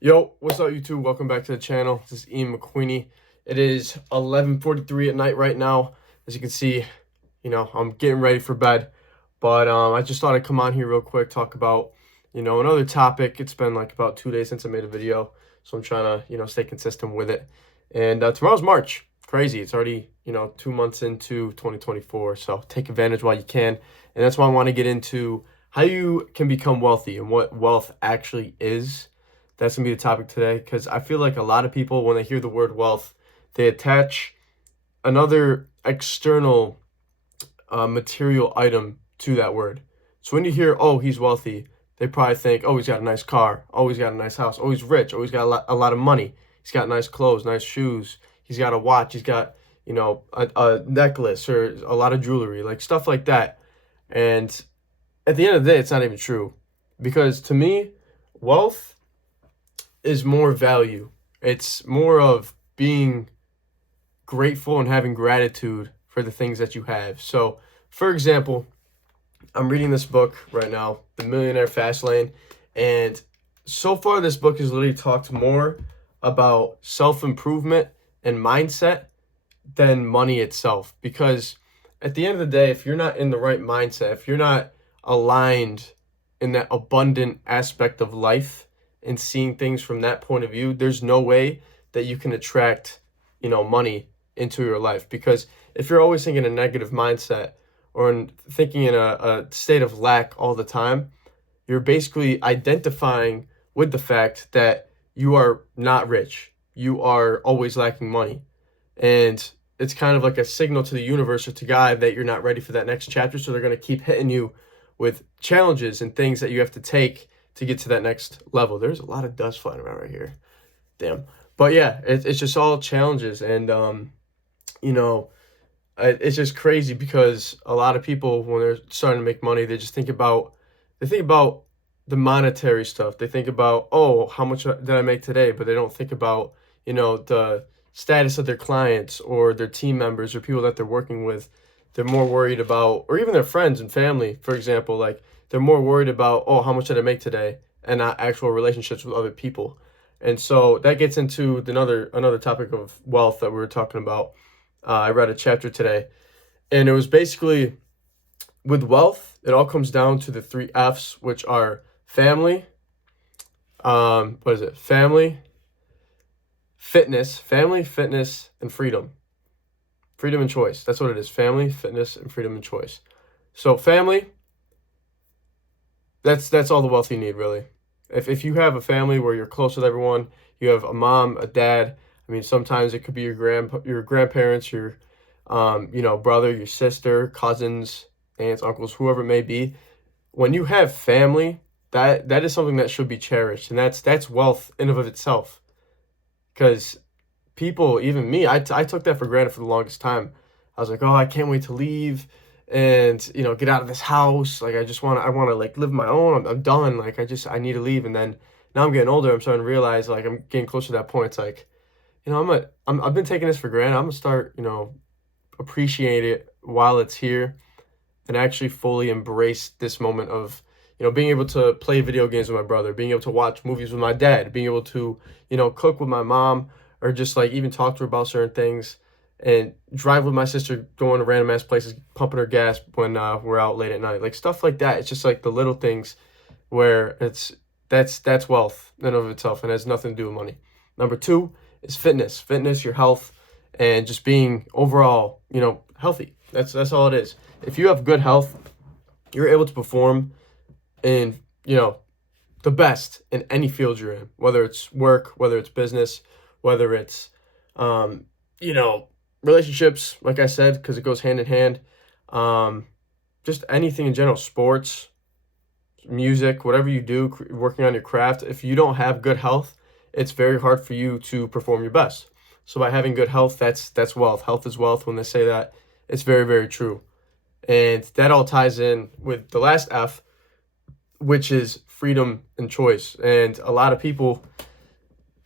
Yo, what's up, YouTube? Welcome back to the channel. This is Ian McQueenie. It is 11:43 at night right now. As you can see, I'm getting ready for bed. But I just thought I'd come on here real quick, talk about, another topic. It's been like about 2 days since I made a video, so I'm trying to, stay consistent with it. And tomorrow's March. Crazy. It's already, 2 months into 2024. So take advantage while you can. And that's why I want to get into how you can become wealthy and what wealth actually is. That's going to be the topic today, because I feel like a lot of people, when they hear the word wealth, they attach another external material item to that word. So when you hear, oh, he's wealthy, they probably think, oh, he's got a nice car, oh, he's got a nice house, oh, he's rich, oh, he's got a lot of money, he's got nice clothes, nice shoes, he's got a watch, he's got, a necklace or a lot of jewelry, like stuff like that. And at the end of the day, it's not even true. Because to me, wealth is more value. It's more of being grateful and having gratitude for the things that you have. So, for example, I'm reading this book right now, The Millionaire Fast Lane, and so far this book has literally talked more about self-improvement and mindset than money itself. Because at the end of the day, if you're not in the right mindset, if you're not aligned in that abundant aspect of life and seeing things from that point of view, there's no way that you can attract, money into your life. Because if you're always thinking a negative mindset or thinking in a state of lack all the time, you're basically identifying with the fact that you are not rich. You are always lacking money. And it's kind of like a signal to the universe or to God that you're not ready for that next chapter. So they're going to keep hitting you with challenges and things that you have to take to get to that next level. There's a lot of dust flying around right here. Damn. But yeah, it's just all challenges. And, it's just crazy because a lot of people, when they're starting to make money, they think about the monetary stuff. They think about, oh, how much did I make today? But they don't think about, the status of their clients or their team members or people that they're working with. They're more worried about, or even their friends and family, for example, like they're more worried about, oh, how much did I make today? And not actual relationships with other people. And so that gets into another topic of wealth that we were talking about. I read a chapter today, and it was basically with wealth, it all comes down to the three F's, which are family. What is it? Family, fitness, and freedom. Freedom and choice. That's what it is. Family, fitness, and freedom and choice. So family, that's all the wealth you need, really. If you have a family where you're close with everyone, you have a mom, a dad. I mean, sometimes it could be your grandparents, your brother, your sister, cousins, aunts, uncles, whoever it may be. When you have family, that is something that should be cherished, and that's wealth in of itself. Because people, even me, I took that for granted for the longest time. I was like, oh, I can't wait to leave and get out of this house. Like I want to like live my own. I'm done. Like I need to leave. And then now I'm getting older, I'm starting to realize, like, I'm getting closer to that point. It's like, I've been taking this for granted. I'm gonna start, appreciate it while it's here and actually fully embrace this moment of, being able to play video games with my brother, being able to watch movies with my dad, being able to, cook with my mom, or just like even talk to her about certain things, and drive with my sister, going to random ass places, pumping her gas when we're out late at night, like stuff like that. It's just like the little things where that's wealth in and of itself, and has nothing to do with money. Number two is fitness, your health, and just being overall, healthy. That's all it is. If you have good health, you're able to perform in, the best in any field you're in, whether it's work, whether it's business, whether it's, relationships, like I said, because it goes hand in hand. Just anything in general, sports, music, whatever you do, working on your craft. If you don't have good health, it's very hard for you to perform your best. So by having good health, that's wealth. Health is wealth. When they say that, it's very, very true. And that all ties in with the last F, which is freedom and choice. And a lot of people,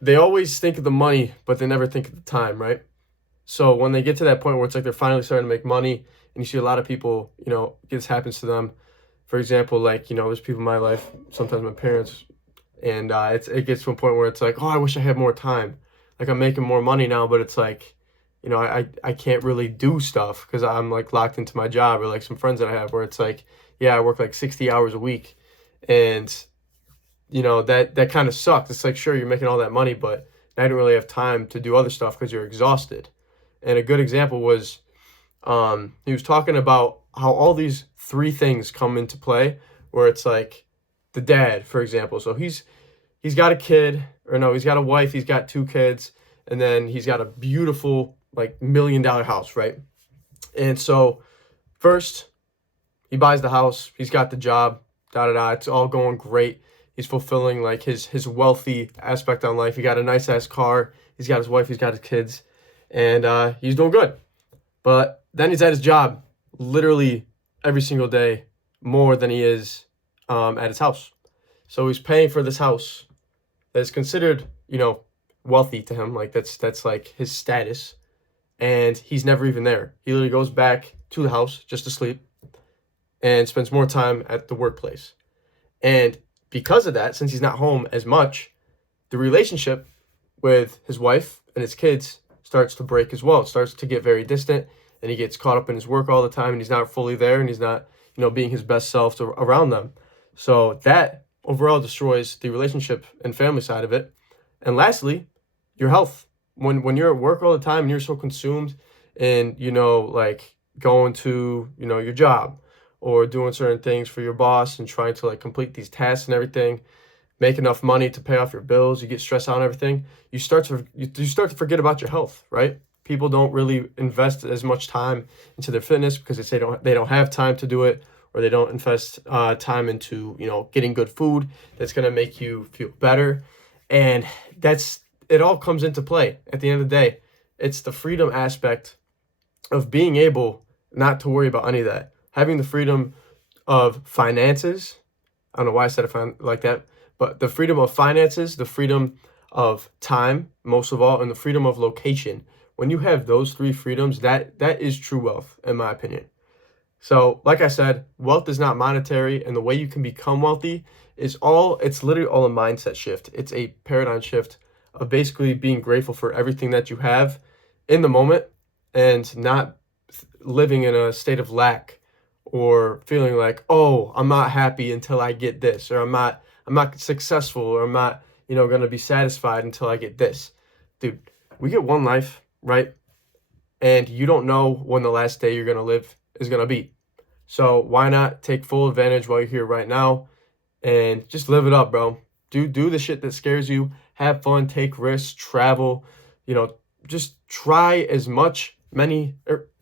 they always think of the money, but they never think of the time, right? So when they get to that point where it's like they're finally starting to make money, and you see a lot of people, this happens to them. For example, like, there's people in my life, sometimes my parents, And it gets to a point where it's like, oh, I wish I had more time. Like, I'm making more money now, but it's like, you know, I can't really do stuff because I'm like locked into my job, or like some friends that I have where it's like, yeah, I work like 60 hours a week, and you know, that kind of sucks. It's like, sure, you're making all that money, but I didn't really have time to do other stuff because you're exhausted. And a good example was, he was talking about how all these three things come into play, where it's like the dad, for example. So he's got a kid, or no, he's got a wife, he's got two kids, and then he's got a beautiful like $1 million house, right? And so first he buys the house, he's got the job, da da da. It's all going great. He's fulfilling like his wealthy aspect on life. He got a nice ass car. He's got his wife. He's got his kids, and he's doing good. But then he's at his job literally every single day, more than he is at his house. So he's paying for this house that is considered, you know, wealthy to him. Like that's like his status, and he's never even there. He literally goes back to the house just to sleep and spends more time at the workplace. And because of that, since he's not home as much, the relationship with his wife and his kids starts to break as well. It starts to get very distant, and he gets caught up in his work all the time, and he's not fully there, and he's not, you know, being his best self around them. So that overall destroys the relationship and family side of it. And lastly, your health. When you're at work all the time and you're so consumed in, you know, like going to, you know, your job, or doing certain things for your boss and trying to like complete these tasks and everything, make enough money to pay off your bills, you get stressed out and everything, you start to forget about your health, right? People don't really invest as much time into their fitness because they don't have time to do it, or they don't invest time into, you know, getting good food that's going to make you feel better. And it all comes into play at the end of the day. It's the freedom aspect of being able not to worry about any of that. Having the freedom of finances. I don't know why I said it like that, but the freedom of finances, the freedom of time, most of all, and the freedom of location. When you have those three freedoms, that is true wealth, in my opinion. So, like I said, wealth is not monetary, and the way you can become wealthy it's literally all a mindset shift. It's a paradigm shift of basically being grateful for everything that you have in the moment, and not living in a state of lack, or feeling like, oh, I'm not happy until I get this, or I'm not successful, or I'm not, you know, going to be satisfied until I get this. Dude, we get one life, right? And you don't know when the last day you're going to live is going to be. So why not take full advantage while you're here right now and just live it up, bro? Do the shit that scares you. Have fun, take risks, travel, you know, just try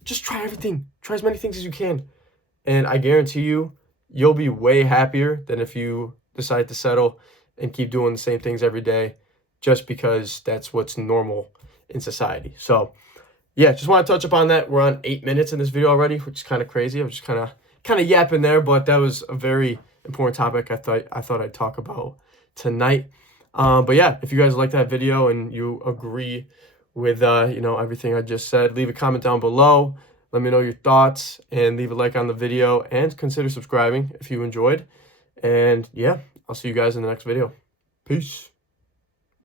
just try everything. Try as many things as you can. And I guarantee you'll be way happier than if you decide to settle and keep doing the same things every day just because that's what's normal in society. So yeah, just want to touch upon that. We're on 8 minutes in this video already, which is kind of crazy. I'm just kind of yapping there, but that was a very important topic I thought I'd talk about tonight. But yeah, if you guys like that video and you agree with you know, everything I just said, leave a comment down below. Let me know your thoughts, and leave a like on the video, and consider subscribing if you enjoyed. And yeah, I'll see you guys in the next video. Peace.